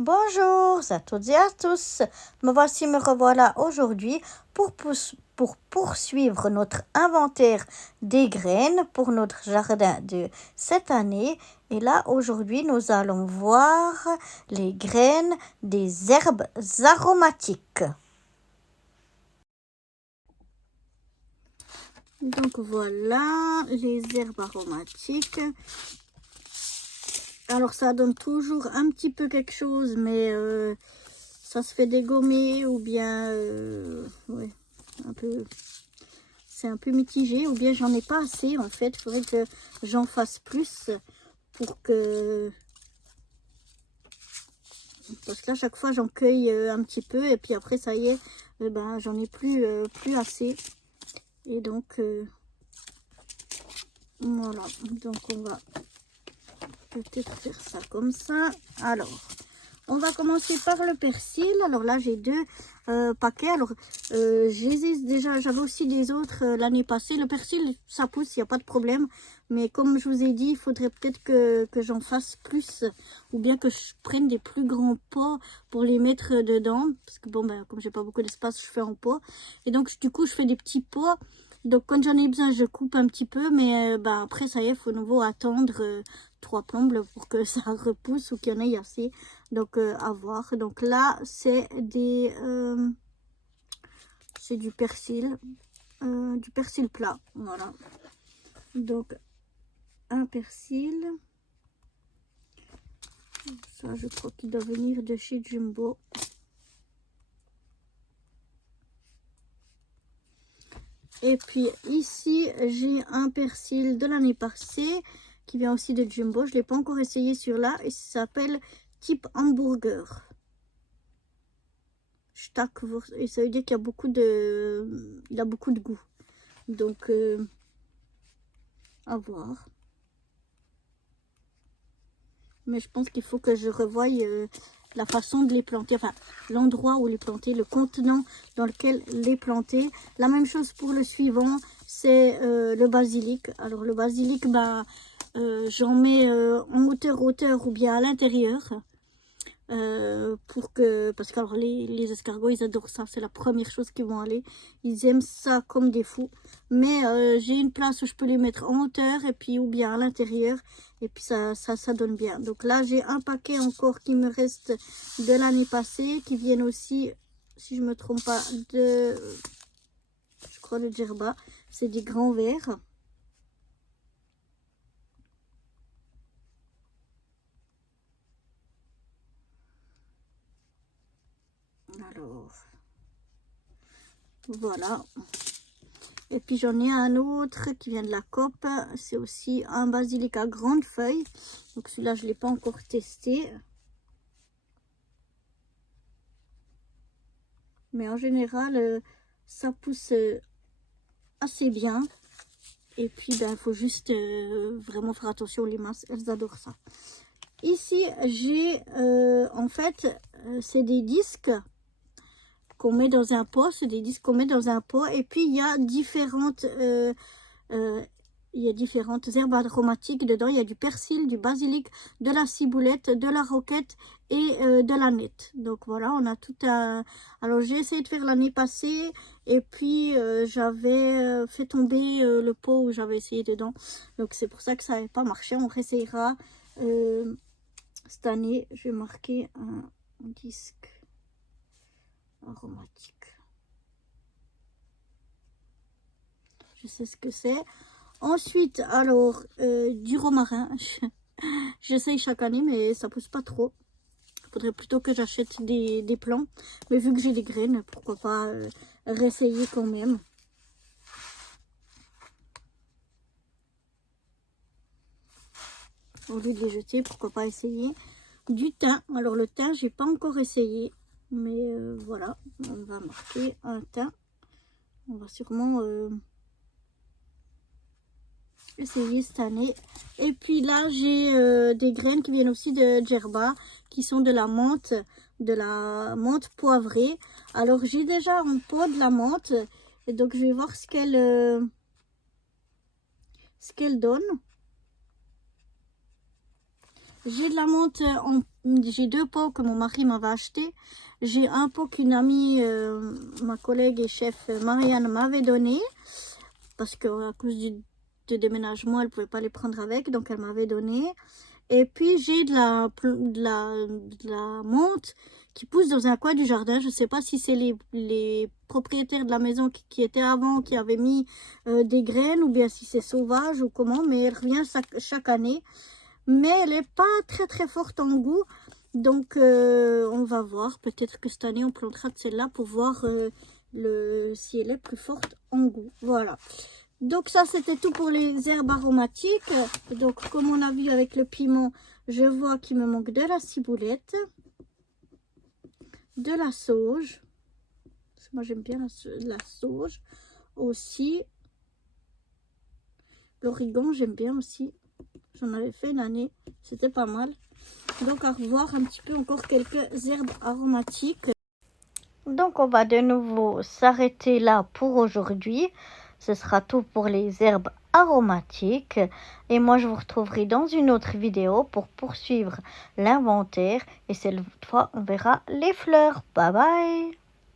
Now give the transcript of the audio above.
Bonjour à toutes et à tous. Me revoilà aujourd'hui pour poursuivre notre inventaire des graines pour notre jardin de cette année. Et là, aujourd'hui, nous allons voir les graines des herbes aromatiques. Donc voilà les herbes aromatiques. Alors ça donne toujours un petit peu quelque chose, mais ça se fait dégommer ou bien ouais, c'est un peu mitigé, ou bien j'en ai pas assez en fait. Il faudrait que j'en fasse plus pour que, parce que là chaque fois j'en cueille un petit peu et puis après ça y est, ben j'en ai plus assez. Et donc voilà, donc on va peut-être faire ça comme ça. Alors on va commencer par le persil. Alors là j'ai deux paquets. Alors j'hésite déjà, j'avais aussi des autres l'année passée. Le persil ça pousse, il n'y a pas de problème, mais comme je vous ai dit, il faudrait peut-être que j'en fasse plus, ou bien que je prenne des plus grands pots pour les mettre dedans, parce que bon ben comme j'ai pas beaucoup d'espace, je fais en pot, et donc du coup je fais des petits pots. Donc quand j'en ai besoin, je coupe un petit peu, mais ben, après ça y est, il faut nouveau attendre 3 plombes pour que ça repousse ou qu'il y en ait assez. Donc à voir. Donc là c'est du persil plat. Voilà. Donc un persil. Ça je crois qu'il doit venir de chez Jumbo. Et puis ici, j'ai un persil de l'année passée qui vient aussi de Jumbo. Je ne l'ai pas encore essayé sur là et ça s'appelle type hamburger. Et ça veut dire qu'il y a beaucoup de goût. Donc, à voir. Mais je pense qu'il faut que je revoie la façon de les planter, enfin l'endroit où les planter, le contenant dans lequel les planter. La même chose pour le suivant, c'est le basilic. Alors le basilic, bah, j'en mets en hauteur ou bien à l'intérieur. Parce que alors, les escargots ils adorent ça, c'est la première chose qu'ils vont aller, ils aiment ça comme des fous. Mais j'ai une place où je peux les mettre en hauteur et puis ou bien à l'intérieur, et puis ça donne bien. Donc là j'ai un paquet encore qui me reste de l'année passée, qui viennent aussi, si je me trompe pas, je crois de Djerba. C'est des grands verres. Alors voilà. Et puis j'en ai un autre qui vient de la COP. C'est aussi un basilic à grande feuille. Donc celui-là, je ne l'ai pas encore testé. Mais en général, ça pousse assez bien. Et puis, ben, il faut juste vraiment faire attention aux limaces. Elles adorent ça. Ici, j'ai en fait, c'est des disques qu'on met dans un pot. C'est des disques qu'on met dans un pot. Et puis, il y a différentes herbes aromatiques dedans. Il y a du persil, du basilic, de la ciboulette, de la roquette et de la nette. Donc voilà, on a tout un... Alors j'ai essayé de faire l'année passée et puis j'avais fait tomber le pot où j'avais essayé dedans. Donc c'est pour ça que ça n'avait pas marché. On réessayera cette année. Je vais marquer un disque aromatique. Je sais ce que c'est. Ensuite, alors, du romarin. J'essaye chaque année, mais ça pousse pas trop. Il faudrait plutôt que j'achète des plants. Mais vu que j'ai des graines, pourquoi pas réessayer quand même. Au lieu de les jeter, pourquoi pas essayer. Du thym. Alors le thym, j'ai pas encore essayé. Mais voilà, on va marquer un thym. On va sûrement... essayer cette année. Et puis là j'ai des graines qui viennent aussi de Djerba, qui sont de la menthe poivrée. Alors j'ai déjà un pot de la menthe et donc je vais voir ce qu'elle donne. J'ai de la menthe, j'ai 2 pots que mon mari m'avait acheté. J'ai un pot qu'une amie, ma collègue et chef Marianne m'avait donné. Parce qu'à cause du déménagement, elle ne pouvait pas les prendre avec. Donc elle m'avait donné. Et puis j'ai de la menthe qui pousse dans un coin du jardin. Je ne sais pas si c'est les propriétaires de la maison qui étaient avant, qui avaient mis des graines, ou bien si c'est sauvage ou comment, mais elle revient chaque année. Mais elle n'est pas très très forte en goût. Donc on va voir. Peut-être que cette année on plantera de celle-là pour voir si elle est plus forte en goût. Voilà. Donc ça c'était tout pour les herbes aromatiques. Donc comme on a vu avec le piment, je vois qu'il me manque de la ciboulette, de la sauge. Moi j'aime bien la sauge aussi. L'origan j'aime bien aussi. J'en avais fait une année, c'était pas mal. Donc à revoir un petit peu encore quelques herbes aromatiques. Donc on va de nouveau s'arrêter là pour aujourd'hui. Ce sera tout pour les herbes aromatiques. Et moi je vous retrouverai dans une autre vidéo pour poursuivre l'inventaire. Et cette fois on verra les fleurs. Bye bye.